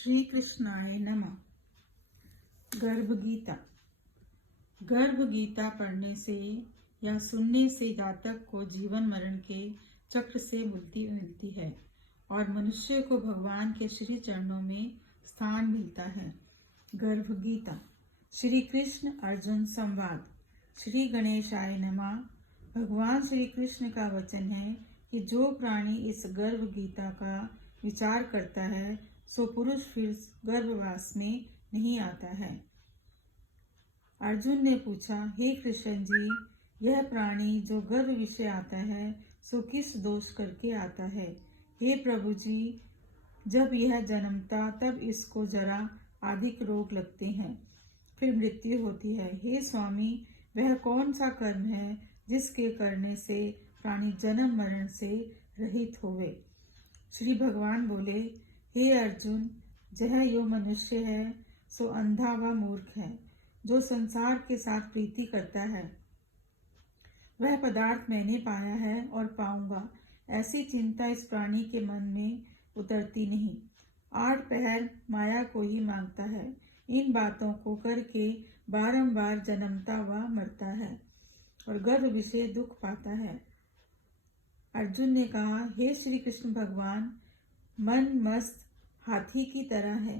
श्री कृष्णाय नमः। गर्भ गीता। गर्भ गीता पढ़ने से या सुनने से जातक को जीवन मरण के चक्र से मुक्ति मिलती है और मनुष्य को भगवान के श्री चरणों में स्थान मिलता है। गर्भ गीता। श्री कृष्ण अर्जुन संवाद। श्री गणेशाय नमः। भगवान श्री कृष्ण का वचन है कि जो प्राणी इस गर्भ गीता का विचार करता है सो पुरुष फिर गर्भवास में नहीं आता है। अर्जुन ने पूछा, हे कृष्ण जी, यह प्राणी जो गर्भ विषय आता है सो किस दोष करके आता है? हे प्रभु जी, जब यह जन्मता तब इसको जरा अधिक रोग लगते हैं, फिर मृत्यु होती है। हे स्वामी, वह कौन सा कर्म है जिसके करने से प्राणी जन्म मरण से रहित होवे? श्री भगवान बोले, हे अर्जुन, जह यो मनुष्य है सो अंधा व मूर्ख है, जो संसार के साथ प्रीति करता है। वह पदार्थ मैंने पाया है और पाऊंगा, ऐसी चिंता इस प्राणी के मन में उतरती नहीं। 8 पहर माया को ही मांगता है। इन बातों को करके बारंबार जन्मता व मरता है और गर्भ विषय दुख पाता है। अर्जुन ने कहा, हे श्री कृष्ण भगवान, मन मस्त हाथी की तरह है।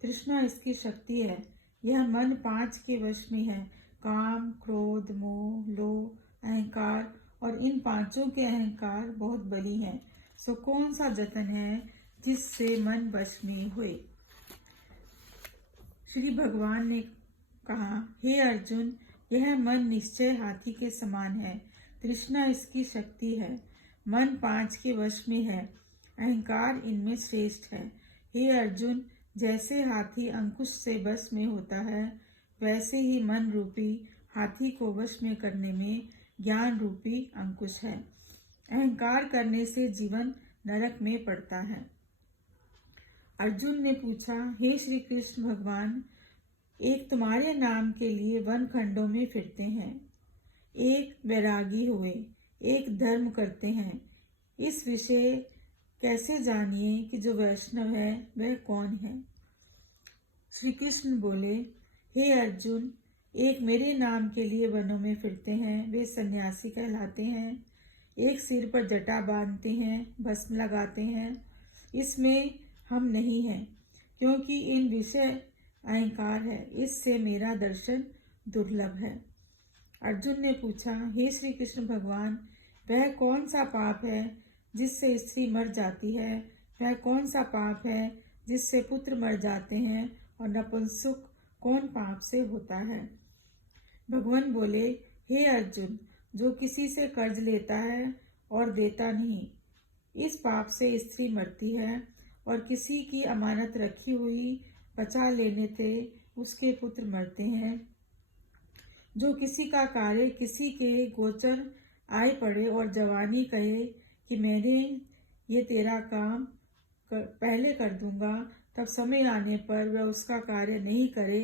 तृष्णा इसकी शक्ति है। यह मन 5 के वश में है, काम, क्रोध, मोह, लोभ, अहंकार, और इन पांचों के अहंकार बहुत बली हैं। सो कौन सा जतन है जिससे मन वश में हुए? श्री भगवान ने कहा, हे अर्जुन, यह मन निश्चय हाथी के समान है। तृष्णा इसकी शक्ति है। मन 5 के वश में है, अहंकार इनमें श्रेष्ठ है। हे अर्जुन, जैसे हाथी अंकुश से वश में होता है, वैसे ही मन रूपी हाथी को वश में करने में ज्ञान रूपी अंकुश है। अहंकार करने से जीवन नरक में पड़ता है। अर्जुन ने पूछा, हे श्री कृष्ण भगवान, एक तुम्हारे नाम के लिए वन खंडों में फिरते हैं, एक वैरागी हुए, एक धर्म करते हैं। इस विषय कैसे जानिए कि जो वैष्णव है वह कौन है? श्री कृष्ण बोले, हे अर्जुन, एक मेरे नाम के लिए वनों में फिरते हैं, वे सन्यासी कहलाते हैं। एक सिर पर जटा बांधते हैं, भस्म लगाते हैं। इसमें हम नहीं हैं, क्योंकि इन विषय अहंकार है, इससे मेरा दर्शन दुर्लभ है। अर्जुन ने पूछा, हे श्री कृष्ण भगवान, वह कौन सा पाप है जिससे स्त्री मर जाती है? वह कौन सा पाप है जिससे पुत्र मर जाते हैं? और नपुंसक कौन पाप से होता है? भगवान बोले, हे अर्जुन, जो किसी से कर्ज लेता है और देता नहीं, इस पाप से स्त्री मरती है। और किसी की अमानत रखी हुई बचा लेने से उसके पुत्र मरते हैं। जो किसी का कार्य किसी के गोचर आए पड़े और जवानी कहे कि मैंने ये तेरा काम पहले कर दूंगा, तब समय आने पर वह उसका कार्य नहीं करे,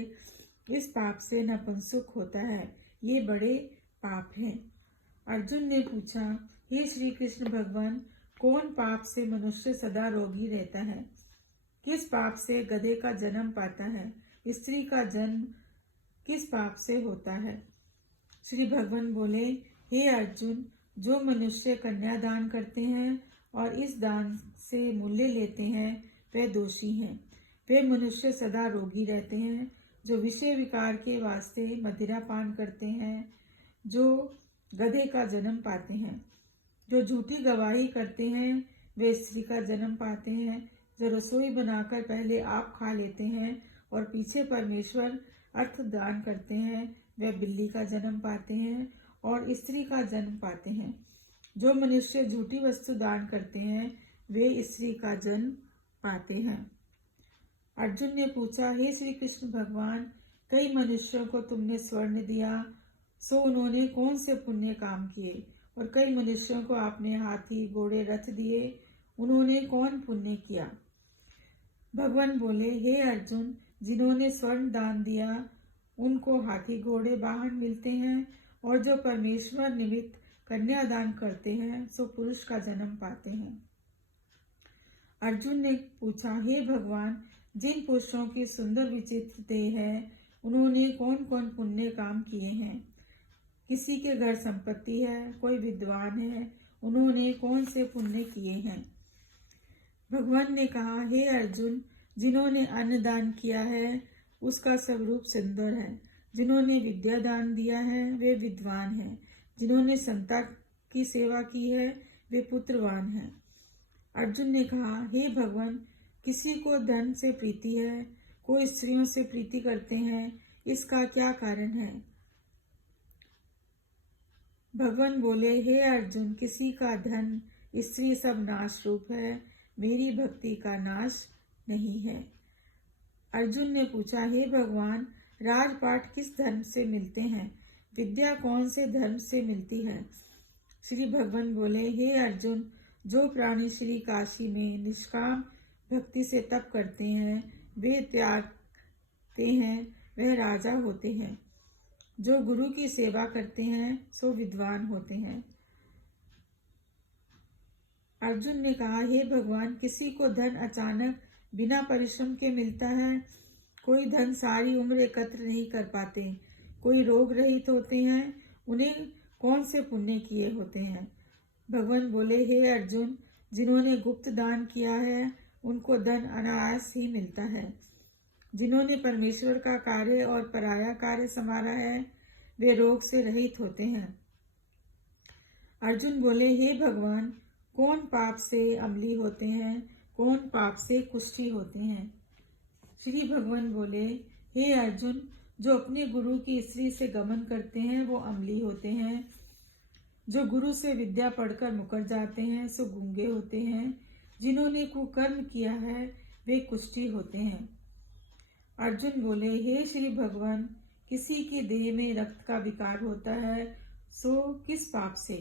इस पाप से नपुंसक होता है। ये बड़े पाप हैं। अर्जुन ने पूछा, हे श्री कृष्ण भगवान, कौन पाप से मनुष्य सदा रोगी रहता है? किस पाप से गधे का जन्म पाता है? स्त्री का जन्म किस पाप से होता है? श्री भगवान बोले, हे अर्जुन, जो मनुष्य कन्यादान करते हैं और इस दान से मूल्य लेते हैं वे दोषी हैं। वे मनुष्य सदा रोगी रहते हैं। जो विषय विकार के वास्ते मदिरा पान करते हैं, जो गधे का जन्म पाते हैं। जो झूठी गवाही करते हैं वे स्त्री का जन्म पाते हैं। जो रसोई बनाकर पहले आप खा लेते हैं और पीछे परमेश्वर अर्थ दान करते हैं, वे बिल्ली का जन्म पाते हैं और स्त्री का जन्म पाते हैं। जो मनुष्य झूठी वस्तु दान करते हैं वे स्त्री का जन्म पाते हैं। अर्जुन ने पूछा, हे श्री कृष्ण भगवान, कई मनुष्यों को तुमने स्वर्ण दिया, सो उन्होंने कौन से पुण्य काम किए? और कई मनुष्यों को आपने हाथी, घोड़े, रथ दिए, उन्होंने कौन पुण्य किया? भगवान बोले, हे अर्जुन, जिन्होंने स्वर्ण दान दिया उनको हाथी, घोड़े, वाहन मिलते हैं, और जो परमेश्वर निमित्त कन्यादान करते हैं सो पुरुष का जन्म पाते हैं। अर्जुन ने पूछा, हे भगवान, जिन पुरुषों की सुंदर विचित्र देह है, उन्होंने कौन कौन पुण्य काम किए हैं। किसी के घर संपत्ति है, कोई विद्वान है, उन्होंने कौन से पुण्य किए हैं। भगवान ने कहा, हे अर्जुन, जिन्होंने अन्न दान किया है उसका स्वरूप सुंदर है। जिन्होंने विद्या दान दिया है वे विद्वान हैं। जिन्होंने संता की सेवा की है वे पुत्रवान हैं। अर्जुन ने कहा, हे भगवान, किसी को धन से प्रीति है, कोई स्त्रियों से प्रीति करते हैं, इसका क्या कारण है। भगवान बोले, हे अर्जुन, किसी का धन स्त्री सब नाश रूप है, मेरी भक्ति का नाश नहीं है। अर्जुन ने पूछा, हे भगवान, राजपाट किस धर्म से मिलते हैं, विद्या कौन से धर्म से मिलती है। श्री भगवान बोले, हे अर्जुन, जो प्राणी श्री काशी में निष्काम भक्ति से तप करते हैं, वे त्यागते हैं, वह राजा होते हैं। जो गुरु की सेवा करते हैं सो विद्वान होते हैं। अर्जुन ने कहा, हे भगवान, किसी को धन अचानक बिना परिश्रम के मिलता है, कोई धन सारी उम्र एकत्र नहीं कर पाते, कोई रोग रहित होते हैं, उन्हें कौन से पुण्य किए होते हैं। भगवान बोले, हे अर्जुन, जिन्होंने गुप्त दान किया है उनको धन अनायास ही मिलता है। जिन्होंने परमेश्वर का कार्य और पराया कार्य संभाला है वे रोग से रहित होते हैं। अर्जुन बोले, हे भगवान, कौन पाप से अम्ली होते हैं, कौन पाप से कुष्ठी होते हैं। श्री भगवान बोले, हे अर्जुन, जो अपने गुरु की स्त्री से गमन करते हैं वो अम्ली होते हैं। जो गुरु से विद्या पढ़कर मुकर जाते हैं सो गूंगे होते हैं। जिन्होंने कुकर्म किया है वे कुष्ठी होते हैं। अर्जुन बोले, हे श्री भगवान, किसी के देह में रक्त का विकार होता है सो किस पाप से।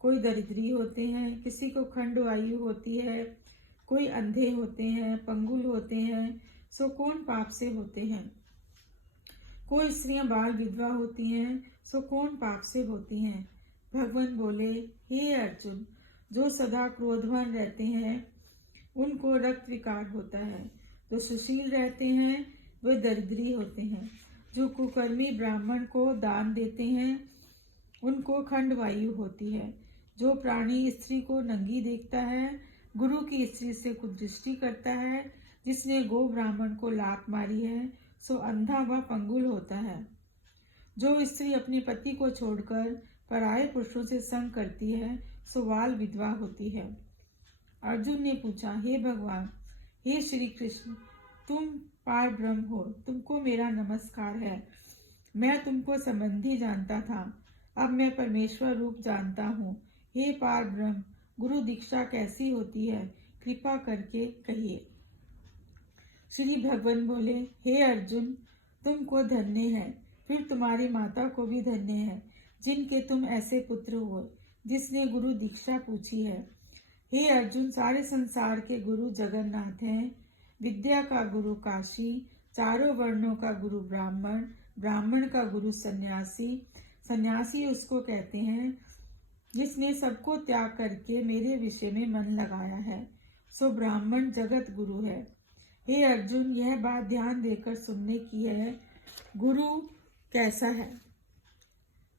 कोई दरिद्री होते हैं, किसी को खंड वायु होती है, कोई अंधे होते हैं, पंगुल होते हैं, सो कौन पाप से होते हैं। कोई स्त्रियां बाल विधवा होती हैं सो कौन पाप से होती हैं। भगवान बोले, हे अर्जुन, जो सदा क्रोधवान रहते हैं उनको रक्त विकार होता है। जो सुशील रहते हैं वे दरिद्री होते हैं। जो कुकर्मी ब्राह्मण को दान देते हैं उनको खंड वायु होती है। जो प्राणी स्त्री को नंगी देखता है, गुरु की स्त्री से कुदृष्टि करता है, जिसने गो ब्राह्मण को लात मारी है सो अंधा व पंगुल होता है। जो स्त्री अपने पति को छोड़कर पराये पुरुषों से संग करती है सो बाल विधवा होती है। अर्जुन ने पूछा, हे भगवान, हे श्री कृष्ण, तुम पार ब्रह्म हो, तुमको मेरा नमस्कार है। मैं तुमको संबंधी जानता था, अब मैं परमेश्वर रूप जानता हूँ। हे पार ब्रह्म, गुरु दीक्षा कैसी होती है, कृपा करके कहिए। श्री भगवान बोले, हे अर्जुन, तुमको धन्य है, फिर तुम्हारी माता को भी धन्य है, जिनके तुम ऐसे पुत्र हो, जिसने गुरु दीक्षा पूछी है। हे अर्जुन, सारे संसार के गुरु जगन्नाथ हैं। विद्या का गुरु काशी, चारों वर्णों का गुरु ब्राह्मण, ब्राह्मण का गुरु सन्यासी, सन्यासी उसको कहते हैं जिसने सबको त्याग करके मेरे विषय में मन लगाया है, सो ब्राह्मण जगत गुरु है। हे अर्जुन, यह बात ध्यान देकर सुनने की है। गुरु कैसा है?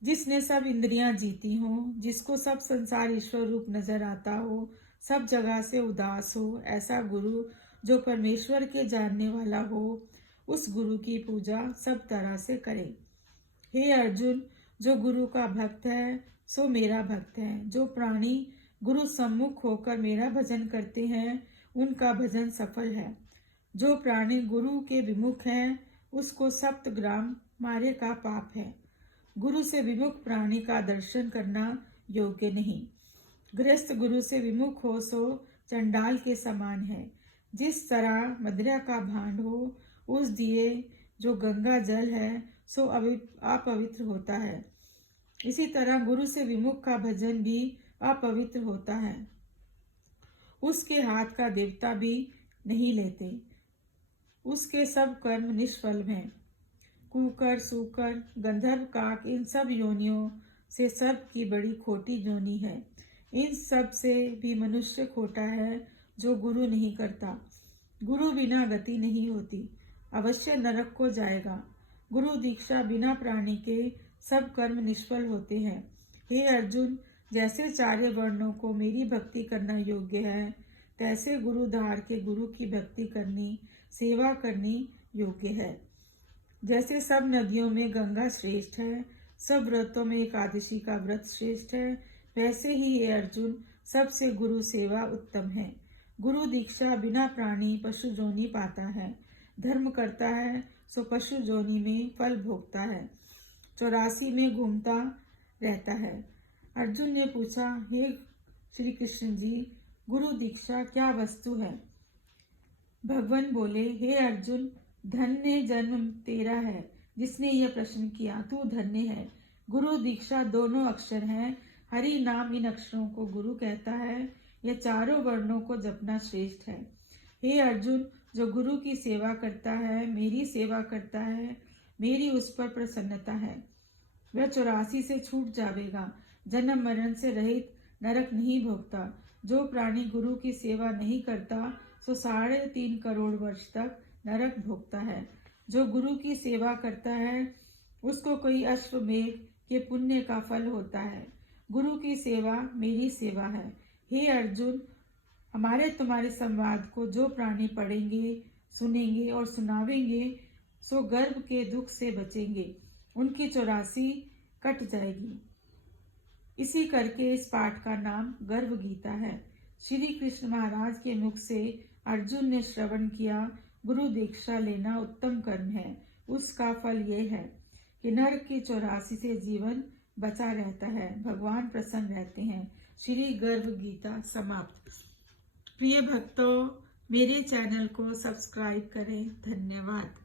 जिसने सब इंद्रियां जीती हो, जिसको सब संसार ईश्वर रूप नजर आता हो, सब जगह से उदास हो, ऐसा गुरु जो परमेश्वर के जानने वाला हो, उस गुरु की पूजा सब तरह से करे। हे अर्जुन, जो गुरु का भक्त है सो मेरा भक्त है। जो प्राणी गुरु सम्मुख होकर मेरा भजन करते हैं उनका भजन सफल है। जो प्राणी गुरु के विमुख है उसको 7 ग्राम मारे का पाप है। गुरु से विमुख प्राणी का दर्शन करना योग्य नहीं। गृहस्थ गुरु से विमुख हो सो चंडाल के समान है। जिस तरह मदिरा का भांड हो, उस दिए जो गंगा जल है सो अपवित्र होता है, इसी तरह गुरु से विमुख का भजन भी अपवित्र होता है। उसके हाथ का देवता भी नहीं लेते, उसके सब कर्म निष्फल हैं। कुकर, सूकर, गंधर्व, काक, इन सब योनियों से सर्प की बड़ी खोटी योनि है। इन सब से भी मनुष्य खोटा है जो गुरु नहीं करता। गुरु बिना गति नहीं होती, अवश्य नरक को जाएगा। गुरु दीक्षा बिना प्राणी के सब कर्म निष्फल होते हैं। हे अर्जुन, जैसे चार्य वर्णों को मेरी भक्ति करना योग्य है, तैसे गुरुधार के गुरु की भक्ति करनी, सेवा करनी योग्य है। जैसे सब नदियों में गंगा श्रेष्ठ है, सब व्रतों में एकादशी का व्रत श्रेष्ठ है, वैसे ही ये अर्जुन सबसे गुरु सेवा उत्तम है। गुरु दीक्षा बिना प्राणी पशु जोनि पाता है, धर्म करता है सो पशु जोनि में फल भोगता है, 84 में घूमता रहता है। अर्जुन ने पूछा, हे श्री कृष्ण जी, गुरु दीक्षा क्या वस्तु है? भगवान बोले, हे अर्जुन, धन्य जन्म तेरा है। जिसने यह प्रश्न किया, तू धन्य है। गुरु दीक्षा दोनों अक्षर हैं। हरि नाम इन अक्षरों को गुरु कहता है। यह चारों वर्णों को जपना श्रेष्ठ है। हे अर्जुन, जो गुरु की सेवा करता है, मेरी सेवा करता है, मेरी उस पर प्रसन्नता है, वह 84 से छूट जावेगा, जन्म मरण से रहित नरक नहीं भोगता। जो प्राणी गुरु की सेवा नहीं करता, सो 3.5 करोड़ वर्ष तक नरक भोगता है। जो गुरु की सेवा करता है, उसको कोई अश्वमेध के पुण्य का फल होता है। गुरु की सेवा मेरी सेवा है। हे अर्जुन, हमारे तुम्हारे संवाद को जो प्राणी पढ़ेंगे, सुनेंगे और सुनावेंगे, सो गर्भ के दुख से बचेंगे, उनकी 84 कट जाएगी। इसी करके इस पाठ का नाम गर्भ गीता है। श्री कृष्ण महाराज के मुख से अर्जुन ने श्रवण किया, गुरु दीक्षा लेना उत्तम कर्म है। उसका फल यह है कि नरक की 84 से जीवन बचा रहता है, भगवान प्रसन्न रहते हैं। श्री गर्भ गीता समाप्त। प्रिय भक्तों, मेरे चैनल को सब्सक्राइब करें। धन्यवाद।